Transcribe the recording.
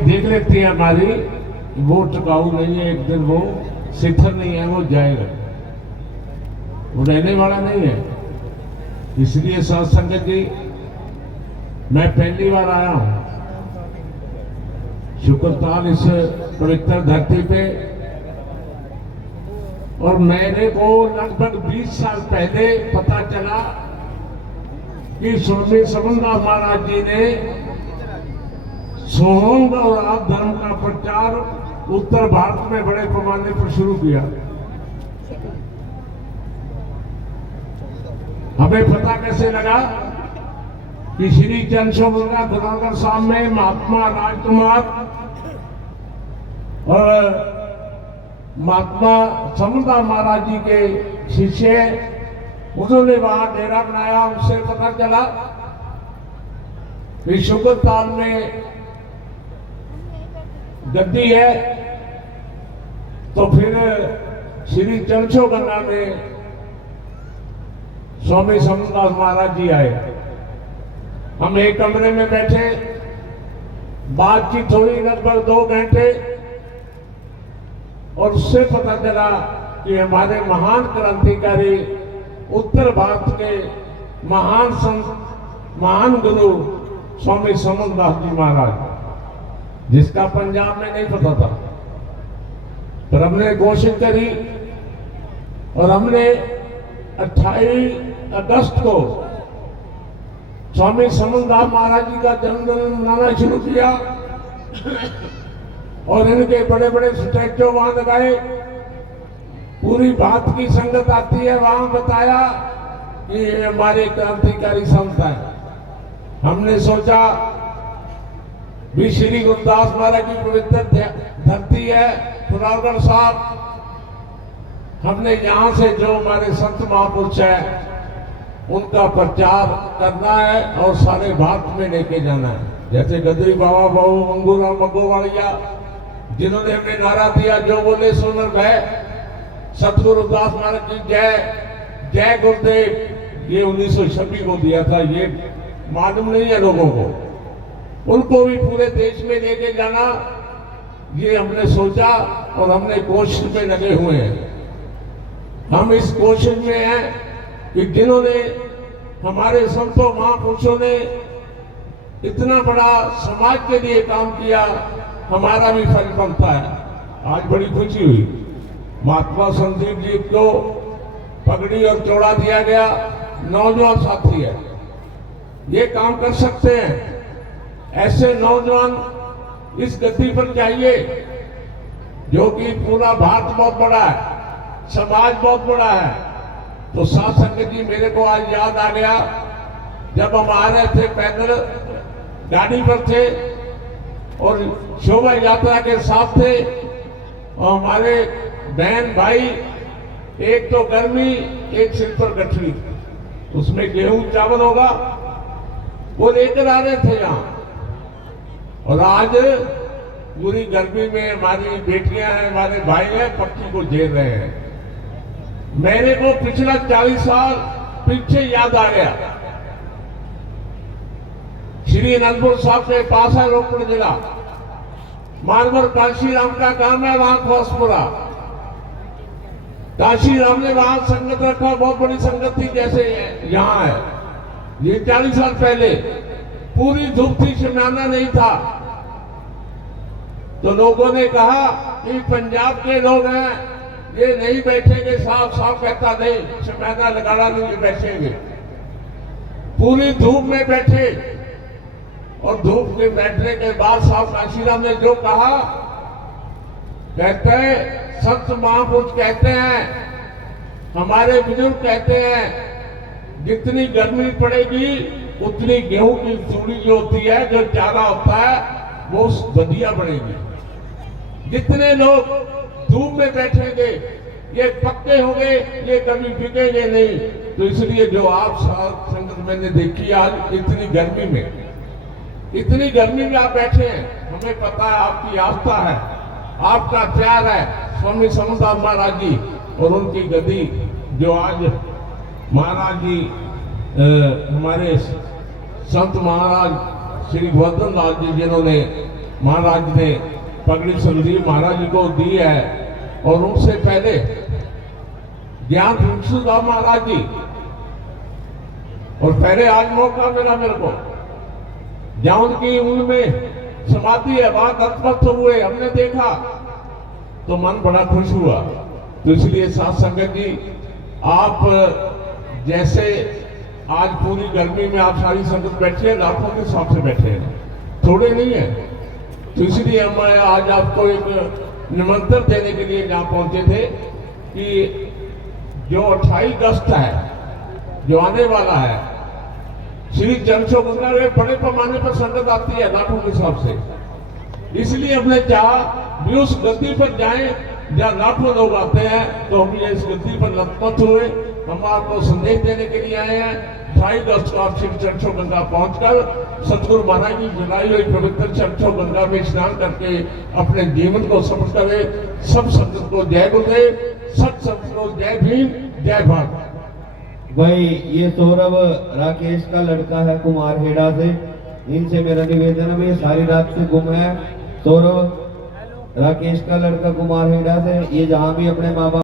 देख लेती है हमारी, वो टिकाऊ नहीं है, एक दिन वो शिखर नहीं है, वो जाएगा, वो रहने वाला नहीं है। इसलिए साथ संगत जी, मैं पहली बार आया हूं शुक्रताल इस पवित्र धरती पे, और मेरे को लगभग 20 साल पहले पता चला कि स्वामी समनदास महाराज जी ने सोहंग और आप धर्म का प्रचार उत्तर भारत में बड़े पैमाने पर शुरू किया। हमें पता कैसे लगा कि श्री चंद्रशेखर धनागर साहब में महात्मा राजकुमार और महात्मा समनदास महाराज जी के शिष्य, उन्होंने वहां डेरा बनाया। उससे पता चला कि शुक्रताल में गद्दी है, तो फिर श्री चंद्रशेखर में स्वामी समनदास महाराज जी आए। हम एक कमरे में बैठे, बातचीत हुई लगभग 2 घंटे, और उससे पता चला कि हमारे महान क्रांतिकारी उत्तर भारत के महान संत, महान गुरु स्वामी समनदास जी महाराज, जिसका पंजाब में नहीं पता था, पर हमने घोषित करी, और हमने 28 अगस्त को स्वामी समनदास महाराज जी का जन्मदिन मनाना शुरू किया, और इनके बड़े बड़े स्टैचू वहां लगाए। पूरी बात की संगत आती है, वहां बताया कि ये हमारे क्रांतिकारी संत हैं। हमने सोचा भी श्री गुरुदास महाराज की पवित्र धरती है प्रतापगढ़ साहब, हमने यहाँ से जो हमारे संत महापुरुष है उनका प्रचार करना है और सारे भारत में लेके जाना है। जैसे गदरी बाबा बाबू मंगूराम मगोवाड़िया, जिन्होंने हमें नारा दिया, जो बोले सुनर भय, सतगुरु दास महाराज की जय, जय गुरुदेव, ये 1926 को दिया था। ये मालूम नहीं है लोगों को, उनको भी पूरे देश में लेके जाना, ये हमने सोचा और हमने कोशिश में लगे हुए हैं। हम इस कोशिश में हैं कि जिन्होंने हमारे संतों महापुरुषों ने इतना बड़ा समाज के लिए काम किया, हमारा भी फर्ज बनता है। आज बड़ी खुशी हुई, महात्मा संदीप जी को पगड़ी और चौड़ा दिया गया, नौजवान साथी है, ये काम कर सकते हैं। ऐसे नौजवान इस गति पर चाहिए, जो कि पूरा भारत बहुत बड़ा है, समाज बहुत बड़ा है। तो साथ संगत जी, मेरे को आज याद आ गया, जब हम आ रहे थे पैदल गाड़ी पर थे और शोभा यात्रा के साथ थे, और हमारे बहन भाई, एक तो गर्मी, एक सिर पर गठरी, उसमें गेहूं चावल होगा, वो लेकर आ रहे थे यहाँ। और आज पूरी गर्मी में हमारी बेटियां हैं, हमारे भाई हैं, पक्षी को झेल रहे हैं। मेरे को पिछला 40 साल पीछे याद आ गया। श्री अनंतपुर साहब के पास है रोपड़ जिला, मानवर काशीराम का काम है, वहां खोसपुरा। काशीराम ने वहां संगत रखा, बहुत बड़ी संगत थी जैसे यहाँ है। ये 40 साल पहले पूरी धूप थी, शमाना नहीं था। तो लोगों ने कहा कि पंजाब के लोग हैं, ये नहीं बैठेंगे, साफ साफ कहता नहीं, शमाना लगाना नहीं बैठेंगे। पूरी धूप में बैठे, और धूप में बैठने के बाद साहब काशीराम ने जो कहा, कहते हैं संत महापुरुष कहते हैं, हमारे बुजुर्ग कहते हैं, जितनी गर्मी पड़ेगी उतनी गेहूं की चूड़ी जो होती है, जो चारा होता है, वो बढ़िया बढ़ेगी। जितने लोग धूप में बैठेंगे, ये पक्के होंगे, ये कभी बिकेंगे नहीं। तो इसलिए जो आप संगत मैंने देखी आज इतनी गर्मी में आप बैठे हैं, हमें पता है आपकी आस्था है, आपका प्यार है स्वामी समनदास महाराज जी और उनकी गद्दी, जो आज महाराज जी हमारे संत महाराज श्री गोवर्धन दास जी, जिन्होंने महाराज ने पगड़ी सुखदेव महाराज जी को दी है, और उनसे पहले ज्ञान तुलसीदास महाराज जी, और पहले आज मौका मिला मेरे को जहां उनकी उनमें समाधि है, वहां दत्तमत हुए, हमने देखा तो मन बड़ा खुश हुआ। तो इसलिए साथ संगत जी, आप जैसे आज पूरी गर्मी में आप सारी संगत बैठे हैं, लाखों के हिसाब से बैठे हैं, थोड़े नहीं है। तो इसलिए हम आज आपको एक निमंत्रण देने के लिए यहाँ पहुंचे थे कि जो 28 अगस्त है, जो आने वाला है, श्री जनशो गंगा में बड़े पैमाने पर संगत आती है लाखों के हिसाब से। इसलिए हमने चाहा भी उस गद्दी पर जाएं जहाँ लाखों लोग आते हैं, तो हम ये इस गद्दी पर नतमत हुए। हम आपको संदेश देने के लिए आए हैं। 28 अगस्त को आप श्री जनशो गंगा पहुंचकर सतगुरु महाराज की जलाई हुई पवित्र जनशो गंगा में स्नान करके अपने जीवन को सफल करें। सब संगत को जय गुरुदेव, सब संगत को जय भीम, जय भारत। भाई ये सौरभ राकेश का लड़का है कुमारहेड़ा से, इनसे मेरा निवेदन है, ये सारी रात से गुम है। सौरभ राकेश का लड़का कुमारहेड़ा से, ये जहाँ भी अपने माँ बाप